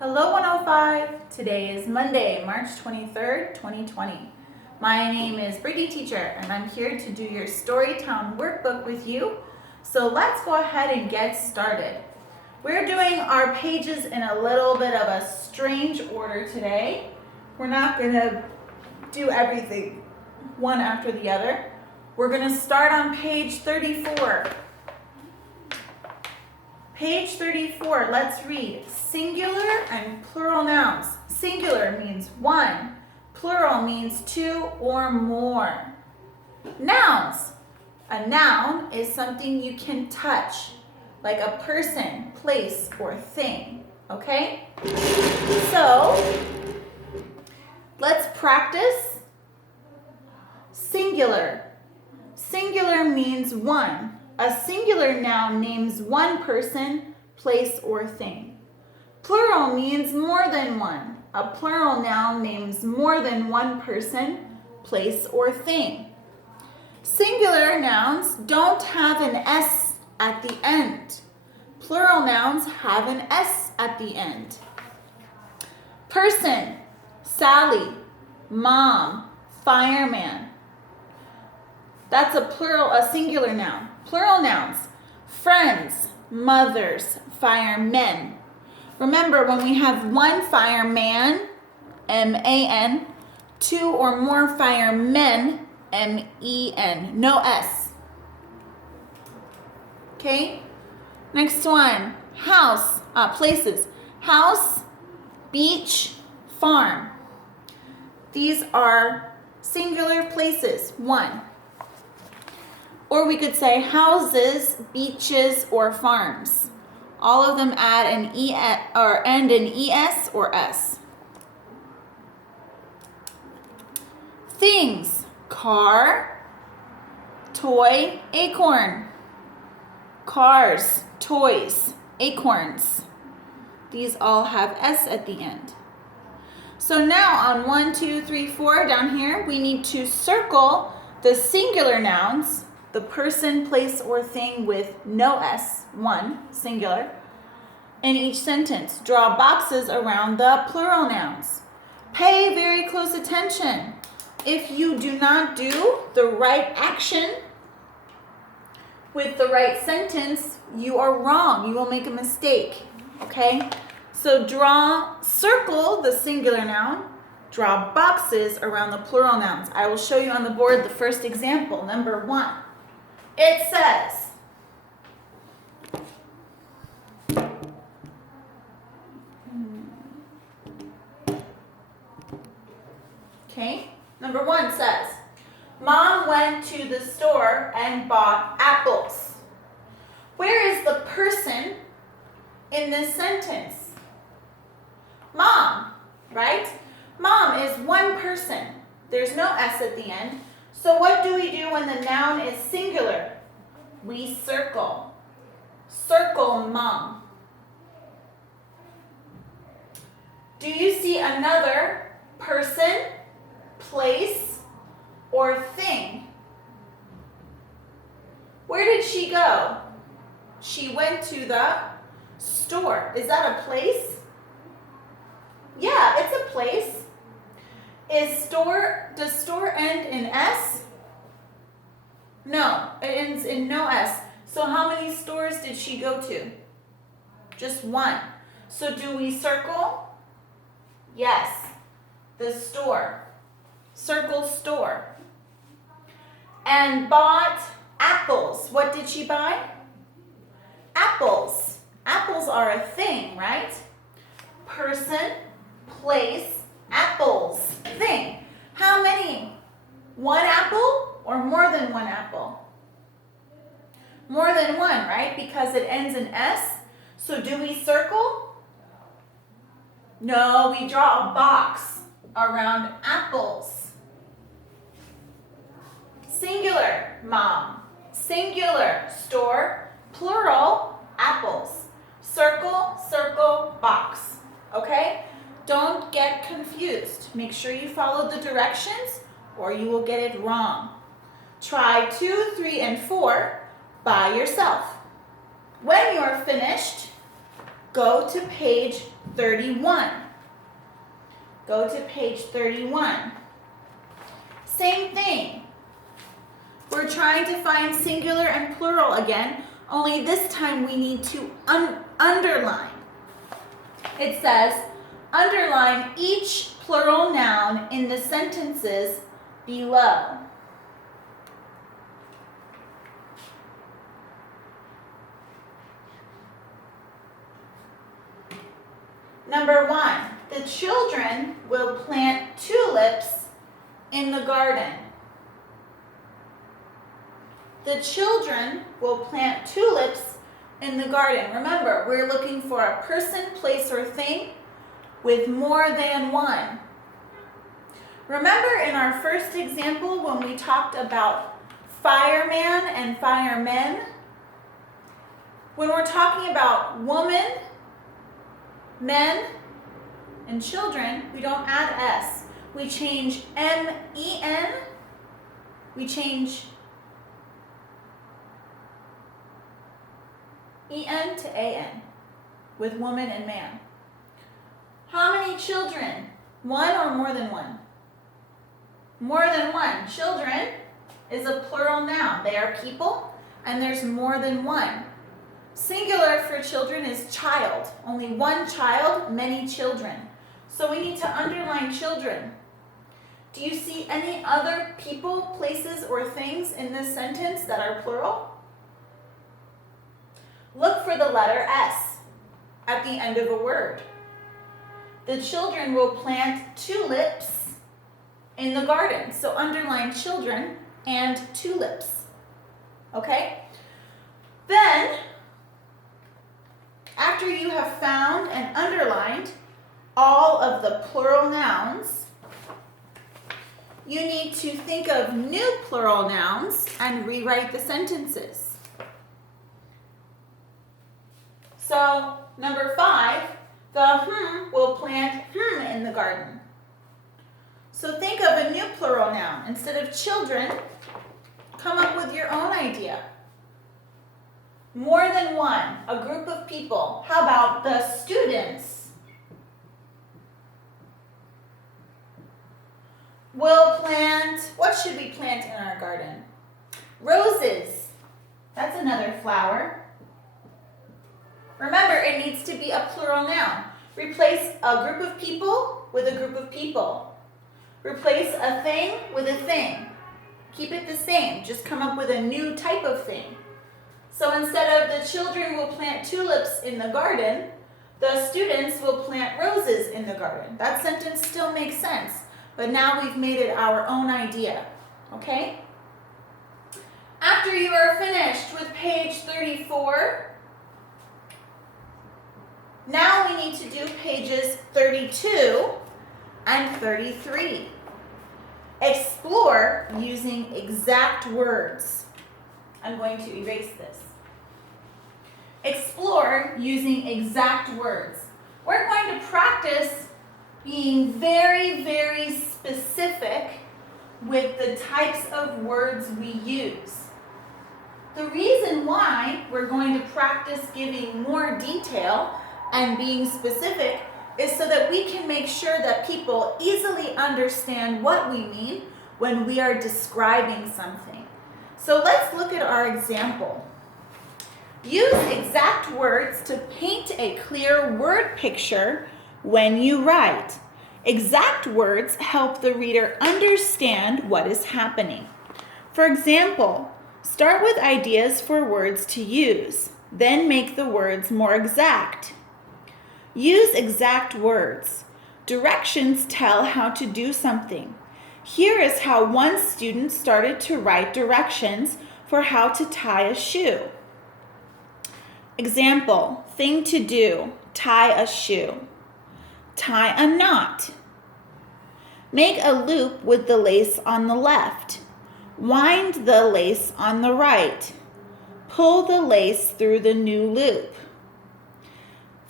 Hello 105. Today is Monday, March 23rd, 2020. My name is Brittany Teacher and I'm here to do your Storytown Workbook with you. So let's go ahead and get started. We're doing our pages in a little bit of a strange order today. We're not going to do everything one after the other. We're going to start on page 34. Page 34, let's read singular and plural nouns. Singular means one, plural means two or more. Nouns. A noun is something you can touch, like a person, place, or thing, okay? So, let's practice singular. Singular means one. A singular noun names one person, place, or thing. Plural means more than one. A plural noun names more than one person, place, or thing. Singular nouns don't have an S at the end. Plural nouns have an S at the end. Person, Sally, mom, fireman. That's a singular noun. Plural nouns, friends, mothers, firemen. Remember, when we have one fireman, M-A-N, two or more firemen, M-E-N, no S. Okay? Next one, house, places. House, beach, farm. These are singular places, one. Or we could say houses, beaches, or farms. All of them add an E or end in ES or S. Things, car, toy, acorn. Cars, toys, acorns. These all have S at the end. So now on 1, 2, 3, 4 down here, we need to circle the singular nouns, the person, place, or thing with no S, one, singular, in each sentence. Draw boxes around the plural nouns. Pay very close attention. If you do not do the right action with the right sentence, you are wrong. You will make a mistake, okay? So circle the singular noun, draw boxes around the plural nouns. I will show you on the board the first example, number 1. It says, okay, number 1 says, Mom went to the store and bought apples. Where is the person in this sentence? Mom, right? Mom is one person. There's no S at the end. So what do we do when the noun is singular? We circle. Circle mom. Do you see another person, place, or thing? Where did she go? She went to the store. Is that a place? Yeah, it's a place. Does store end in S? No, it ends in no S. So how many stores did she go to? Just one. So do we circle? Yes, the store. Circle store. And bought apples. What did she buy? Apples. Apples are a thing, right? Person, place, apples. Thing. How many? One apple or more than one apple? More than one, right? Because it ends in S. So do we circle? No, we draw a box around apples. Singular, mom. Singular, store. Plural, apples. Circle, circle, box. Okay? Don't get confused. Make sure you follow the directions or you will get it wrong. Try 2, 3, and 4 by yourself. When you're finished, go to page 31. Go to page 31. Same thing. We're trying to find singular and plural again, only this time we need to underline. It says, underline each plural noun in the sentences below. Number 1, the children will plant tulips in the garden. The children will plant tulips in the garden. Remember, we're looking for a person, place, or thing with more than one. Remember in our first example when we talked about fireman and firemen? When we're talking about woman, men, and children, we don't add S. We change M-E-N. We change E-N to A-N with woman and man. How many children? One or more than one? More than one. Children is a plural noun. They are people, and there's more than one. Singular for children is child. Only one child, many children. So we need to underline children. Do you see any other people, places, or things in this sentence that are plural? Look for the letter S at the end of a word. The children will plant tulips in the garden. So underline children and tulips. Okay? Then, after you have found and underlined all of the plural nouns, you need to think of new plural nouns and rewrite the sentences. So, number 5, the will plant in the garden. So think of a new plural noun. Instead of children, come up with your own idea. More than one, a group of people. How about the students? We'll plant, what should we plant in our garden? Roses. That's another flower. Remember, it needs to be a plural noun. Replace a group of people with a group of people. Replace a thing with a thing. Keep it the same. Just come up with a new type of thing. So instead of the children will plant tulips in the garden, the students will plant roses in the garden. That sentence still makes sense, but now we've made it our own idea. Okay? After you are finished with page 34, now we need to do pages 32 and 33. Explore using exact words. I'm going to erase this. Explore using exact words. We're going to practice being very, very specific with the types of words we use. The reason why we're going to practice giving more detail and being specific is so that we can make sure that people easily understand what we mean when we are describing something. So let's look at our example. Use exact words to paint a clear word picture when you write. Exact words help the reader understand what is happening. For example, start with ideas for words to use, then make the words more exact. Use exact words. Directions tell how to do something. Here is how one student started to write directions for how to tie a shoe. Example, thing to do, tie a shoe. Tie a knot. Make a loop with the lace on the left. Wind the lace on the right. Pull the lace through the new loop.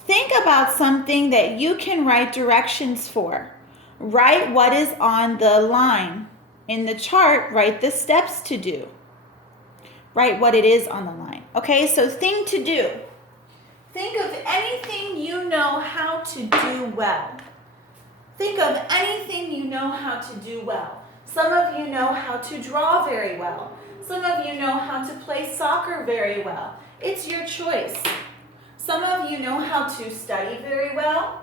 Think about something that you can write directions for. Write what is on the line. In the chart, write the steps to do. Write what it is on the line. Okay, so thing to do. Think of anything you know how to do well. Think of anything you know how to do well. Some of you know how to draw very well. Some of you know how to play soccer very well. It's your choice. Some of you know how to study very well.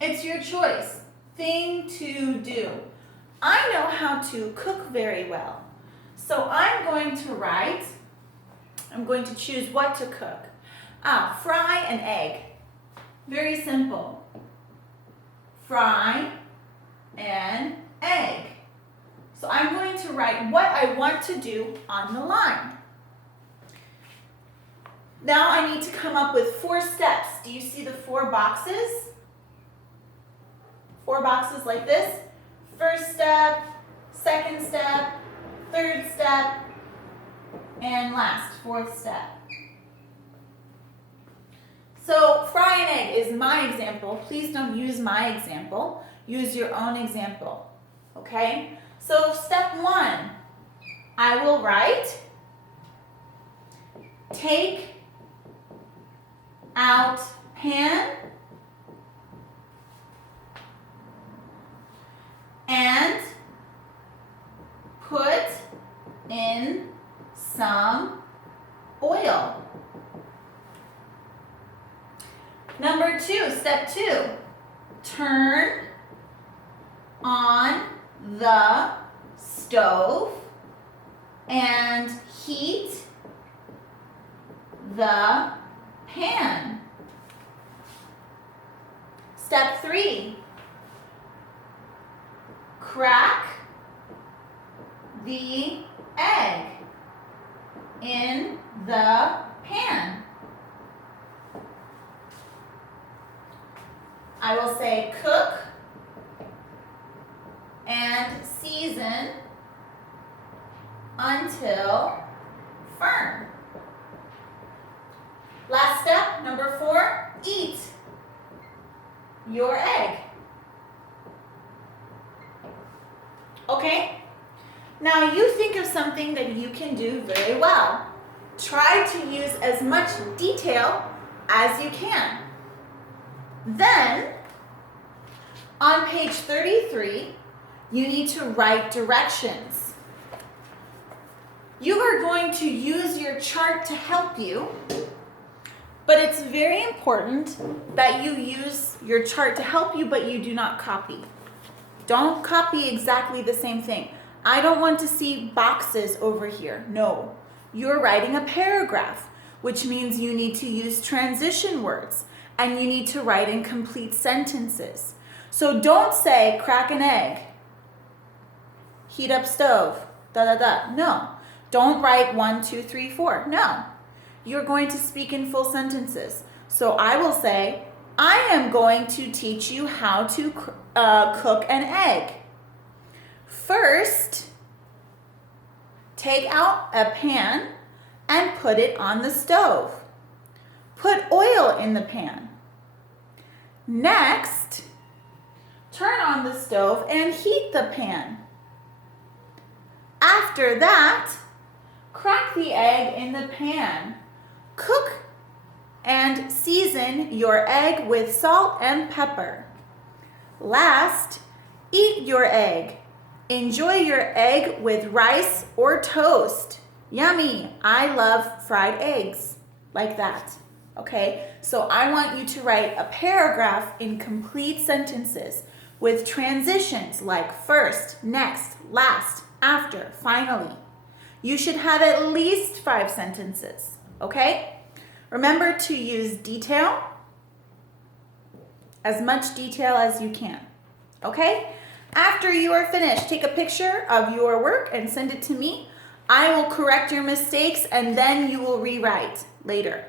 It's your choice. Thing to do. I know how to cook very well. So I'm going to choose what to cook. Fry an egg. Very simple. Fry an egg. So I'm going to write what I want to do on the line. Now I need to come up with 4 steps. Do you see the 4 boxes? 4 boxes like this. First step, second step, third step, and last, 4th step. So fry an egg is my example. Please don't use my example. Use your own example, okay? So step 1, I will write, take out pan and put in some oil. Number 2, step 2, turn on the stove and heat the pan. Step 3, crack the egg in the pan. I will say cook and season until firm. Last step, number 4, eat your egg. Okay? Now you think of something that you can do very well. Try to use as much detail as you can. Then, on page 33, you need to write directions. You are going to use your chart to help you, but it's very important that you use your chart to help you, but you do not copy. Don't copy exactly the same thing. I don't want to see boxes over here. No, you're writing a paragraph, which means you need to use transition words and you need to write in complete sentences. So don't say crack an egg, heat up stove, da da da. No, don't write 1, 2, 3, 4. No, you're going to speak in full sentences. So I will say, I am going to teach you how to cook an egg. First, take out a pan and put it on the stove. Put oil in the pan. Next, turn on the stove and heat the pan. After that, crack the egg in the pan. Cook and season your egg with salt and pepper. Last, eat your egg. Enjoy your egg with rice or toast. Yummy! I love fried eggs like that. Okay, so I want you to write a paragraph in complete sentences with transitions like first, next, last, after, finally. You should have at least 5 sentences, okay? Remember to use detail, as much detail as you can, okay? After you are finished, take a picture of your work and send it to me. I will correct your mistakes and then you will rewrite later.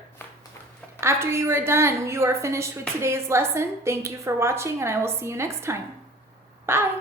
After you are done, you are finished with today's lesson. Thank you for watching and I will see you next time. Bye.